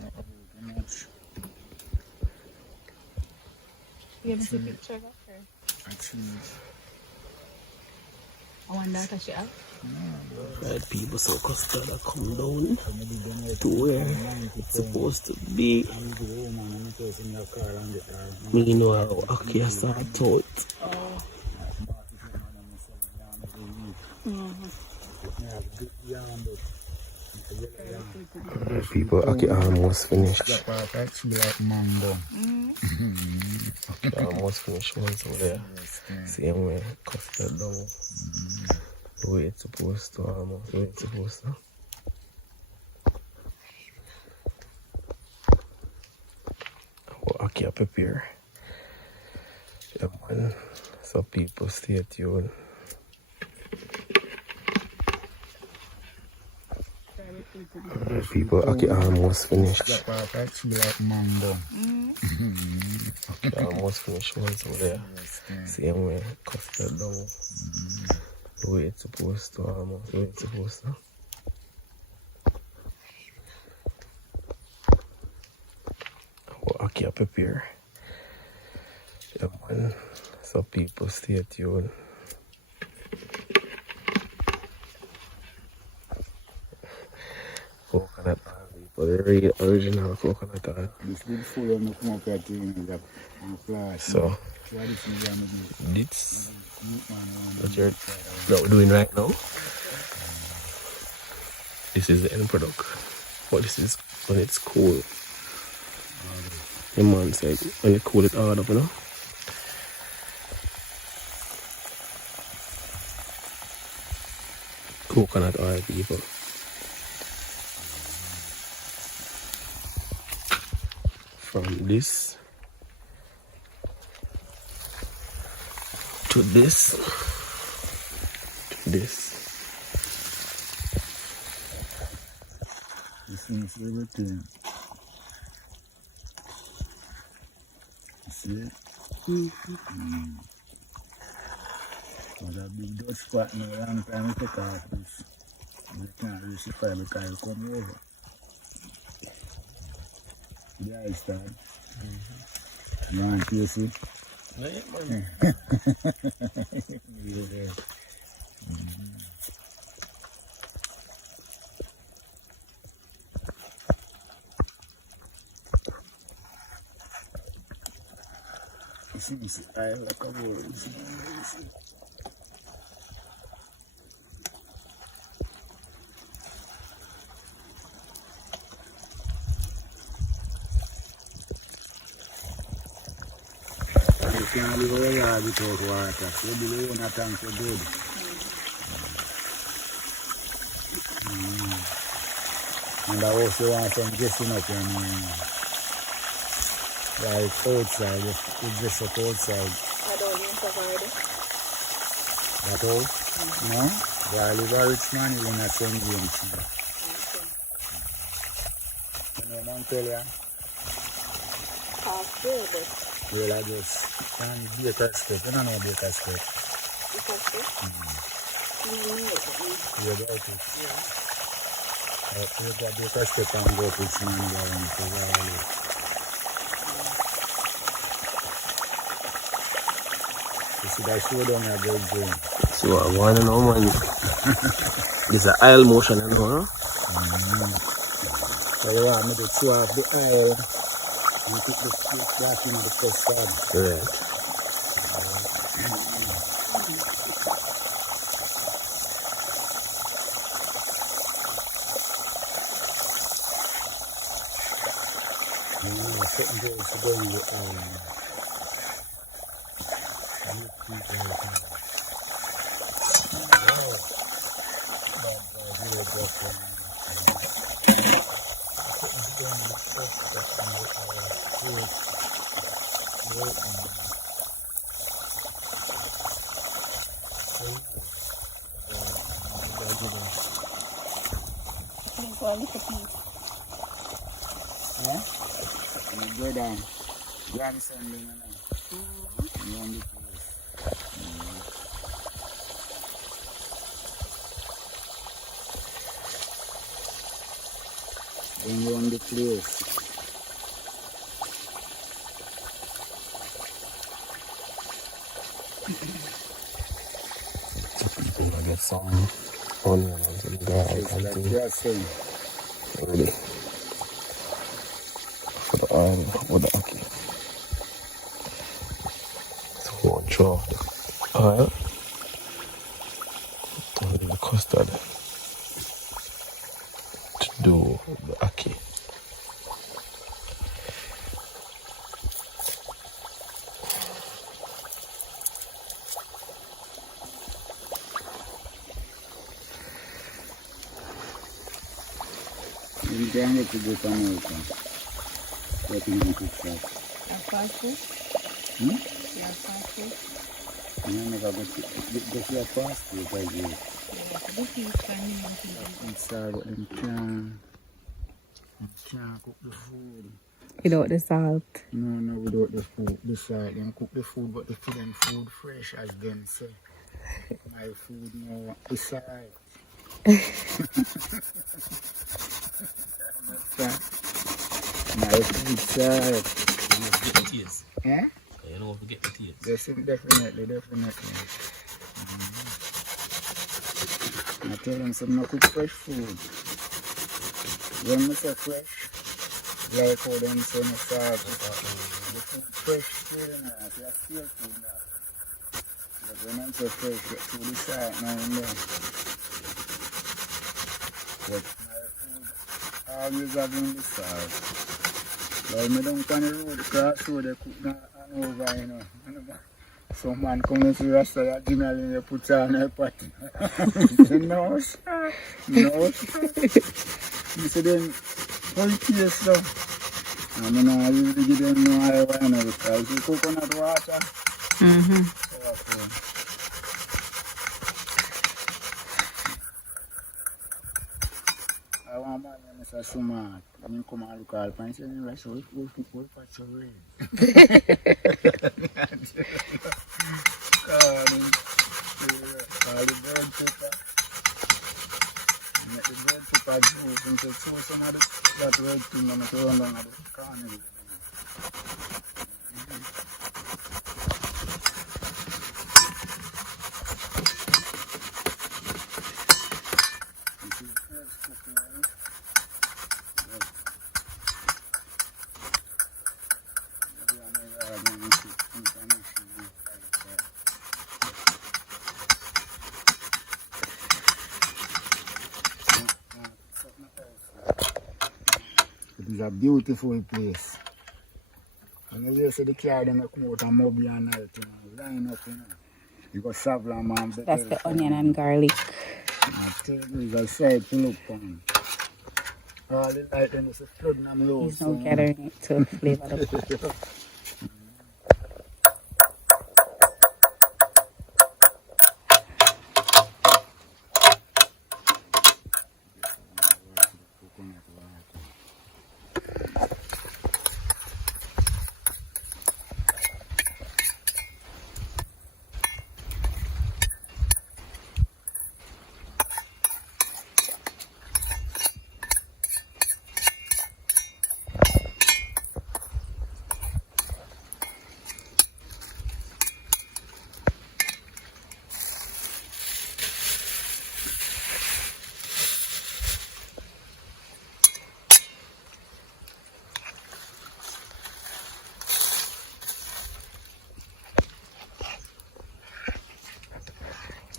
about much. You ever see picture of her? Actually, I wonder if she have. Right, people, so custard come down to where it's supposed to be. Me know how ackee start out. People, ackee almost finished. actually like mango. Ackee almost finished once over there. Same way, custard down. The way it's supposed to, almost the way it's supposed to. Ackee prepare. Yeah, man. So people, stay tuned. People, ackee almost finished. Actually like mango. Ackee almost finished once over there. Same way, custard down. The way it's supposed to, almost the way it's supposed to. Ackee prepare. Yeah, man. So people, stay tuned. Coconut oil, people, the real original coconut oil. This big full of come up here to that flash. So, this what you're doing right now, this is the end product. But this is when it's cool. The man said when you cool it hard up, you know. coconut oil, people. From this to this to this. This is everything. You see it? But a big dust spot now, long time we take off this. We can't reach the fire because it come over. The ice stand. You want to taste it? Yeah. You see this eye like a wall. You see? You can't live over here without water. So you below on a tank for good. And I also want some dressing up and like outside, you dress up outside. I don't need to hide it. That all? No? Yeah, I live a rich man, you want to send James. You know, man tell you? Half there, but Well, I just can't bake a step. You don't know bake a step. because you know it. You got it? Yeah. You got bake a step and go to some man because I live. You see that show down your bird brain. So I want to know, man. This is an aisle motion, you know, huh? So you want me to chew off the aisle and put the fruit back in the custard. Right. Putting those to go in the aisle. Go down. Grab something now. You want the place. Then you want the place. I'm gonna get some onions and some garlic and Like things dressing. ready for the oil or the ackee. So one throw off the oil and then the custard to do the ackee. You can get to go to America. What you want to cook that? fast food? Yeah, fast food. You never go to your fast food, I guess. Yeah, this is funny. Inside, but them can't cook the food. Without the salt. No, without the food. This side, them cook the food, but they put them food fresh, as them say. My food, no, this side. My food side. You must get the taste. Eh? You don't forget the taste. Yes, definitely. I tell them some no cook fresh food. When I say fresh, like how them say no salt, the food fresh still in there, they are still food now. But when I say fresh, the food is salt now and then. But my food always having the salt. Like me down on the road, the cross road, they cook now and over, you know. some man come to Rasta that generally you put on a pot. No, sir. No, sir. You see them full case though. I mean, I usually give them no high wine because the coconut water. I want man, Mr. Smart. You come and look at and say, so we patch away. All the brown paper. Make the brown paper juice into some of that red thing and to run down the corner. It is a beautiful place. And you see the car them come out and mobile and night, line up, You got savla man. That's the onion and garlic. I tell you, it's a sight to look on. All the light and it's a flood in my house. He's now gathering it to flavor the pot.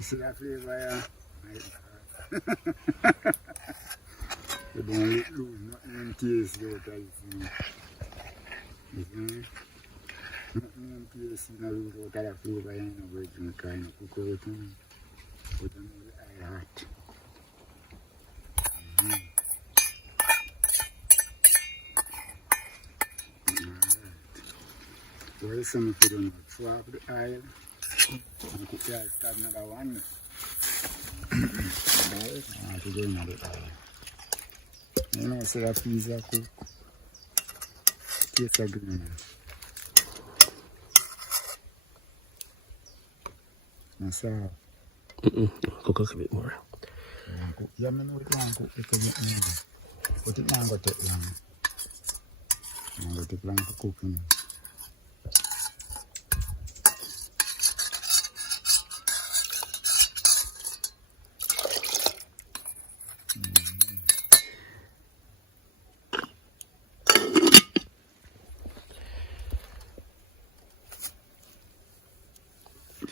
See that flavor, You don't lose nothing in taste out of it. Nothing in taste in lose out of that flavor, you know, but you kind of cook out it. But you know the eye hot. So I some of you don't swap the oil. And cook that, start another one. I have to go in the oil. You know, so that pizza cook. Taste a green. That's all. Cook a little bit more. Yeah, I know it won't cook because it more. But it won't go take long. It won't go take long for cooking.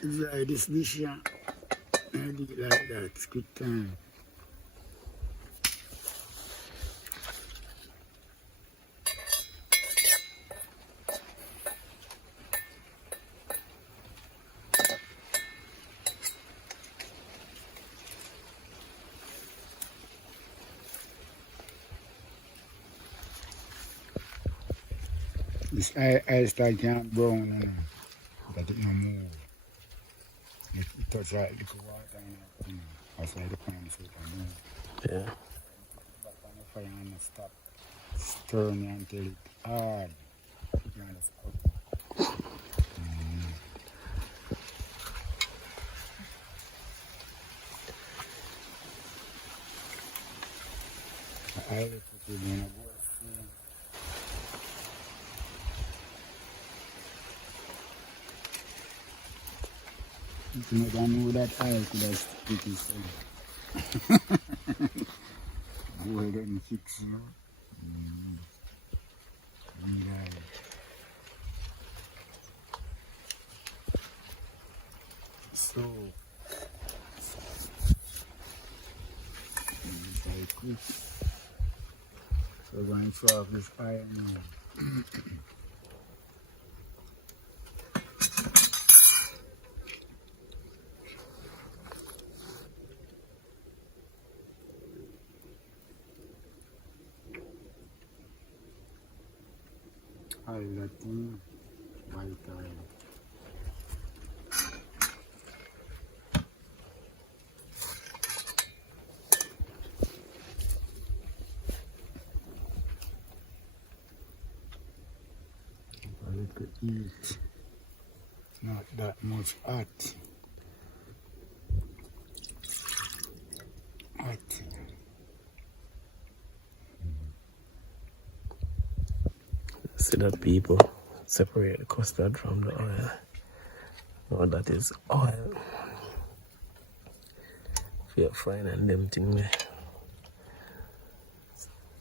Like this dish here, I do it like that, it's good time. This ice start can't brown, that it no move. If you touch that little water, outside the pan, so it can move. Yeah. Back on the fire and stop stirring until it's hard. You can just cook. I will put it in a bowl. You never know that oil could have split itself. Go ahead and fix it. So, very quick. So we're going to throw off this oil now. oil that thing, white oil. A little heat, not that much hot. See that people separate the custard from the oil. Oh, that is oil. If you're frying and them thing there.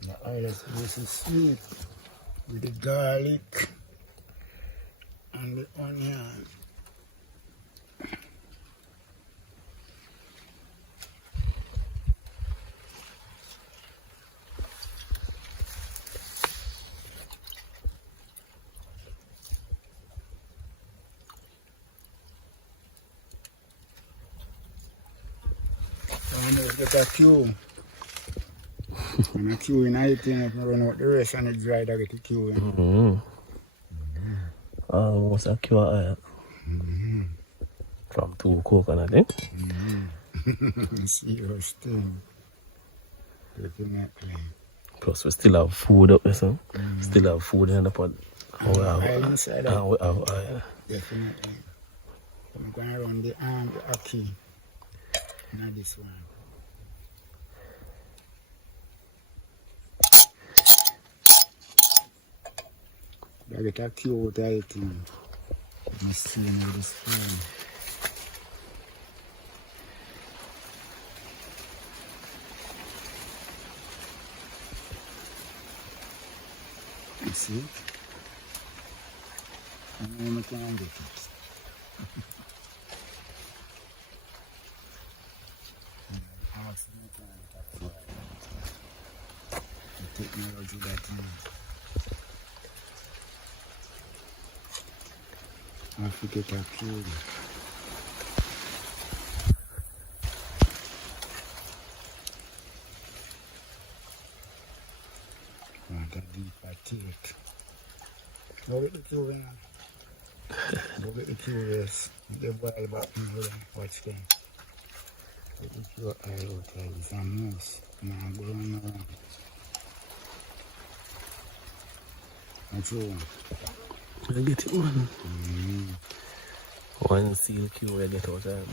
The oil is supposed to sweet with the garlic and the onion. Get a queue. And a queue in it, if I run out the rest and it's dry, I get a queue in. Almost a cure oil. From 2 coconut, eh? Serious thing. Definitely. Plus we still have food up there, so still have food in the pot. And we have oil inside and we have oil. Definitely. I'm going to run the aki. Not this one. I get a cute item. Let me see with this phone. You see? And I can get it. Technology that I forget a cube. Want a deeper take. Go get the cube now. Go get the cube, yes. They boil back in here. Watch them. Get the cube out there. It's a mouse. Now go on around. What's wrong? I get it, man. One seal cube I get out of it.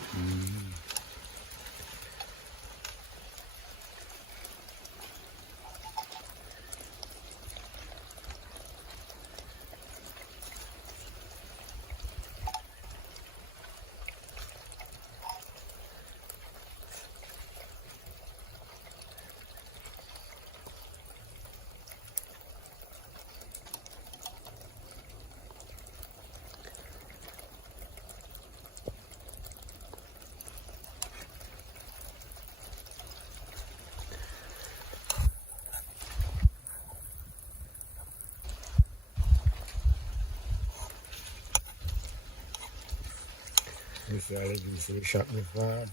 This is a shot before.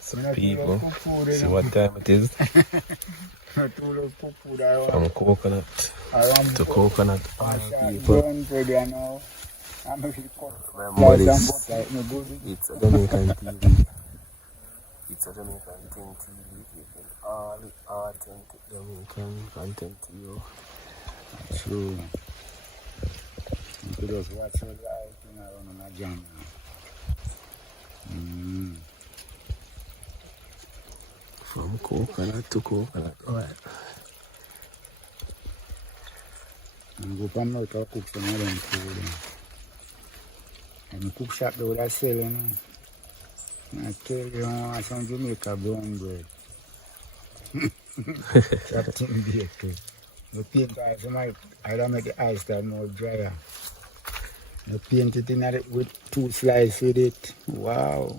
Some people, see what time it is? From coconut to coconut oil, people. Remember this, it's a Jamaican TV. It's a Jamaican thing TV, giving all the authentic Jamaican content to you. True. You could just watch all the thing around on a jam. From coconut to coconut oil. And go from out and cook some of them food. And the cook shop they would have sell, you know. I tell you, I some Jamaica brown bread. Chopped in baked. You paint ice, I don't make the ice that more drier. You paint it in it with 2 slices with it. Wow.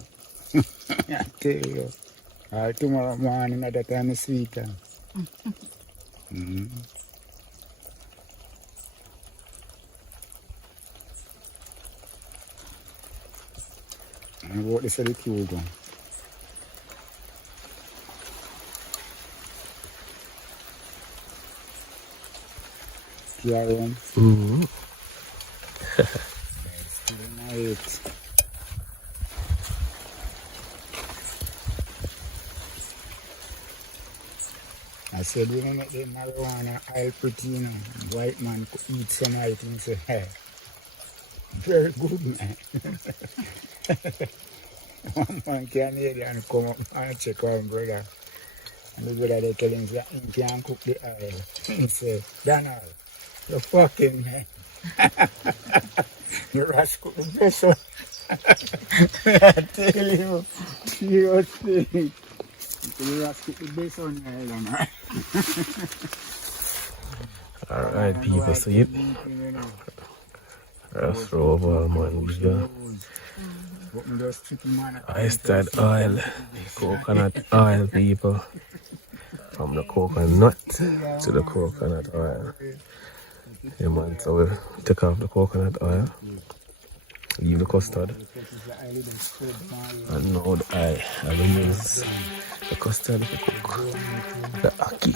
I tell you. Tomorrow morning at that time is sweeter. And what they say the cube go. Karen. Mm-hmm. Still night. I said, we don't make the marijuana oil pretty, you know. White man could eat some items. Say, hey, very good, man. One man Canadian come up and check on brother. And the brother they tell him that he can't cook the oil. He say, Donald, you fucking man. You rush cook the best one. I tell you, seriously. You rush cook the best on the island, right? Alright, people, see it? That's Roval, man. This guy. Oyster oil, coconut oil, people. From the coconut to the coconut oil. Yeah, man, so we'll take off the coconut oil, leave the custard, and now I will use the custard to cook the ackee.